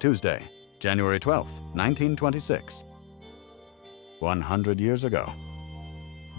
Tuesday, January 12, 1926. 100 years ago.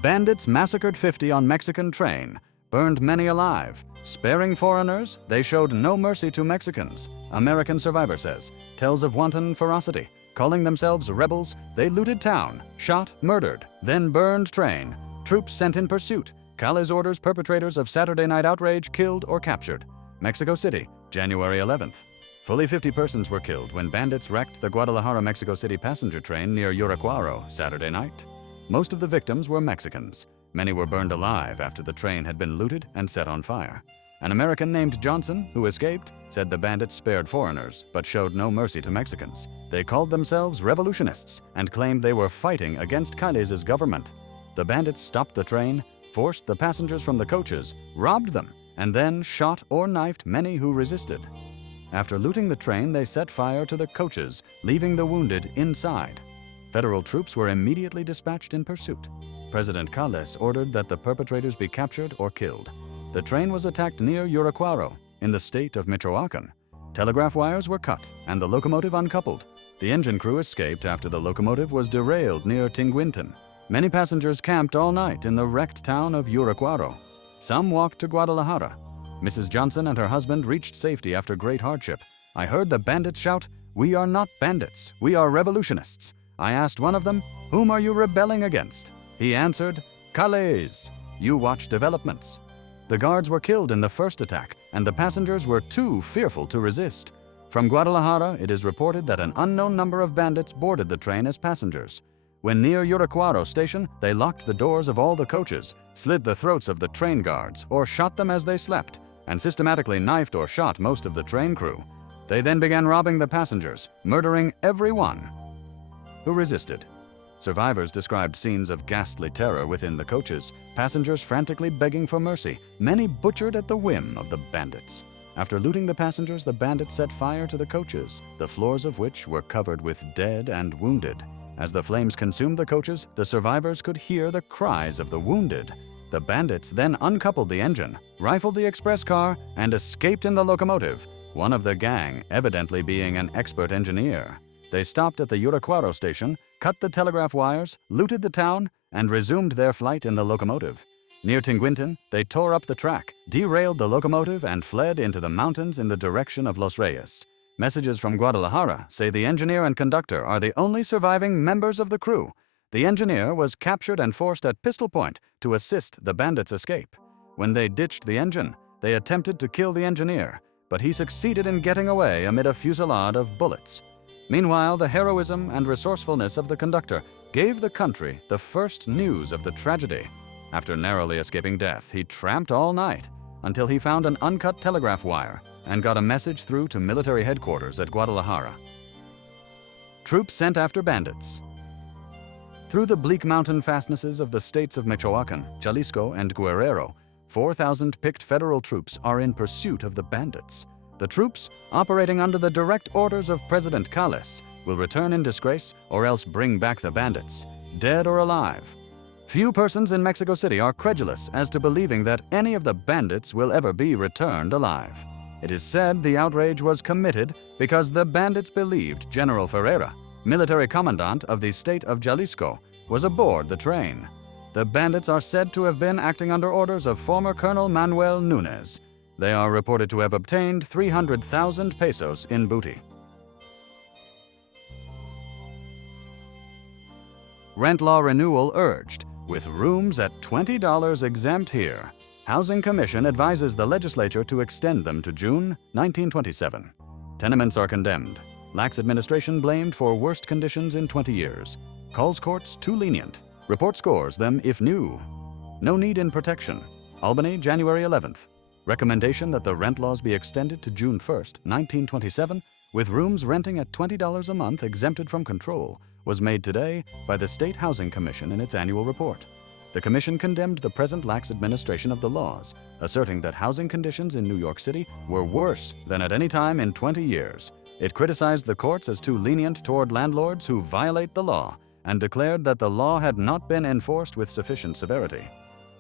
Bandits massacred 50 on Mexican train, burned many alive. Sparing foreigners, they showed no mercy to Mexicans. American survivor says, tells of wanton ferocity. Calling themselves rebels, they looted town, shot, murdered, then burned train. Troops sent in pursuit. Calles orders perpetrators of Saturday night outrage killed or captured. Mexico City, January 11th. Fully 50 persons were killed when bandits wrecked the Guadalajara-Mexico City passenger train near Uracuaro Saturday night. Most of the victims were Mexicans. Many were burned alive after the train had been looted and set on fire. An American named Johnson, who escaped, said the bandits spared foreigners but showed no mercy to Mexicans. They called themselves revolutionists and claimed they were fighting against Calles' government. The bandits stopped the train, forced the passengers from the coaches, robbed them, and then shot or knifed many who resisted. After looting the train, they set fire to the coaches, leaving the wounded inside. Federal troops were immediately dispatched in pursuit. President Calles ordered that the perpetrators be captured or killed. The train was attacked near Uracuaro, in the state of Michoacan. Telegraph wires were cut and the locomotive uncoupled. The engine crew escaped after the locomotive was derailed near Tinguintan. Many passengers camped all night in the wrecked town of Uracuaro. Some walked to Guadalajara. Mrs. Johnson and her husband reached safety after great hardship. I heard the bandits shout, "We are not bandits, we are revolutionists." I asked one of them, "Whom are you rebelling against?" He answered, "Calles." You watch developments. The guards were killed in the first attack, and the passengers were too fearful to resist. From Guadalajara, it is reported that an unknown number of bandits boarded the train as passengers. When near Uracuaro station, they locked the doors of all the coaches, slit the throats of the train guards, or shot them as they slept, and systematically knifed or shot most of the train crew. They then began robbing the passengers, murdering everyone who resisted. Survivors described scenes of ghastly terror within the coaches, passengers frantically begging for mercy, many butchered at the whim of the bandits. After looting the passengers, the bandits set fire to the coaches, the floors of which were covered with dead and wounded. As the flames consumed the coaches, the survivors could hear the cries of the wounded. The bandits then uncoupled the engine, rifled the express car, and escaped in the locomotive, one of the gang evidently being an expert engineer. They stopped at the Uracuaro station, cut the telegraph wires, looted the town, and resumed their flight in the locomotive. Near Tinguintan, they tore up the track, derailed the locomotive, and fled into the mountains in the direction of Los Reyes. Messages from Guadalajara say the engineer and conductor are the only surviving members of the crew. The engineer was captured and forced at pistol point to assist the bandits' escape. When they ditched the engine, they attempted to kill the engineer, but he succeeded in getting away amid a fusillade of bullets. Meanwhile, the heroism and resourcefulness of the conductor gave the country the first news of the tragedy. After narrowly escaping death, he tramped all night until he found an uncut telegraph wire and got a message through to military headquarters at Guadalajara. Troops sent after bandits. Through the bleak mountain fastnesses of the states of Michoacan, Jalisco, and Guerrero, 4,000 picked federal troops are in pursuit of the bandits. The troops, operating under the direct orders of President Calles, will return in disgrace or else bring back the bandits, dead or alive. Few persons in Mexico City are credulous as to believing that any of the bandits will ever be returned alive. It is said the outrage was committed because the bandits believed General Ferreira, military commandant of the state of Jalisco, was aboard the train. The bandits are said to have been acting under orders of former Colonel Manuel Nunez. They are reported to have obtained 300,000 pesos in booty. Rent law renewal urged, with rooms at $20 exempt here. Housing Commission advises the legislature to extend them to June 1927. Tenements are condemned. Lax administration blamed for worst conditions in 20 years. Calls courts too lenient. Report scores them if new. No need in protection. Albany, January 11th. Recommendation that the rent laws be extended to June 1st, 1927, with rooms renting at $20 a month exempted from control, was made today by the State Housing Commission in its annual report. The commission condemned the present lax administration of the laws, asserting that housing conditions in New York City were worse than at any time in 20 years. It criticized the courts as too lenient toward landlords who violate the law and declared that the law had not been enforced with sufficient severity.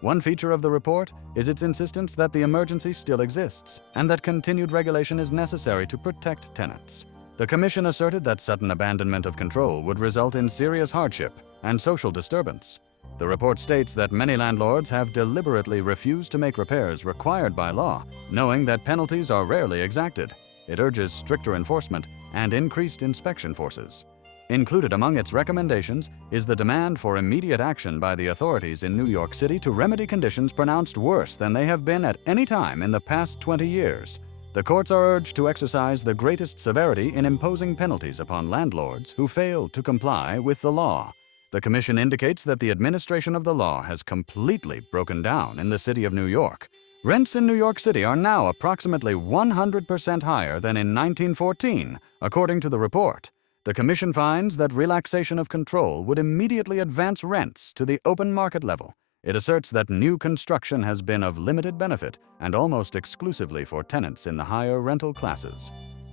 One feature of the report is its insistence that the emergency still exists and that continued regulation is necessary to protect tenants. The commission asserted that sudden abandonment of control would result in serious hardship and social disturbance. The report states that many landlords have deliberately refused to make repairs required by law, knowing that penalties are rarely exacted. It urges stricter enforcement and increased inspection forces. Included among its recommendations is the demand for immediate action by the authorities in New York City to remedy conditions pronounced worse than they have been at any time in the past 20 years. The courts are urged to exercise the greatest severity in imposing penalties upon landlords who fail to comply with the law. The commission indicates that the administration of the law has completely broken down in the city of New York. Rents in New York City are now approximately 100% higher than in 1914, according to the report. The commission finds that relaxation of control would immediately advance rents to the open market level. It asserts that new construction has been of limited benefit and almost exclusively for tenants in the higher rental classes.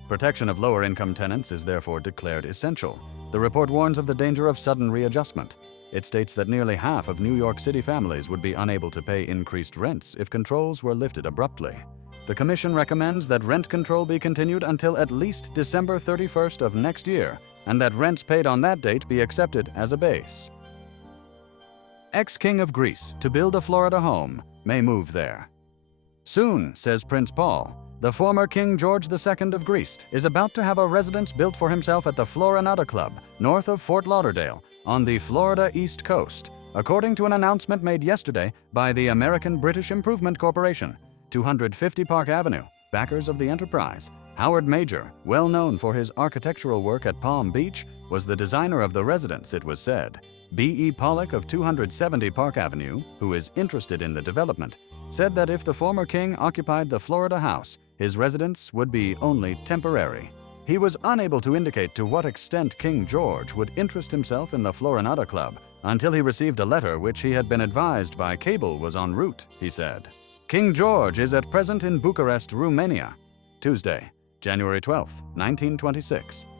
Protection of lower-income tenants is therefore declared essential. The report warns of the danger of sudden readjustment. It states that nearly half of New York City families would be unable to pay increased rents if controls were lifted abruptly. The commission recommends that rent control be continued until at least December 31st of next year, and that rents paid on that date be accepted as a base. Ex-King of Greece to build a Florida home may move there. Soon, says Prince Paul, the former King George II of Greece is about to have a residence built for himself at the Florinata Club, north of Fort Lauderdale, on the Florida East Coast, according to an announcement made yesterday by the American British Improvement Corporation, 250 Park Avenue, backers of the enterprise. Howard Major, well known for his architectural work at Palm Beach, was the designer of the residence, it was said. B.E. Pollock of 270 Park Avenue, who is interested in the development, said that if the former king occupied the Florida house, his residence would be only temporary. He was unable to indicate to what extent King George would interest himself in the Florinata Club until he received a letter which he had been advised by cable was en route, he said. King George is at present in Bucharest, Romania. Tuesday, January 12, 1926.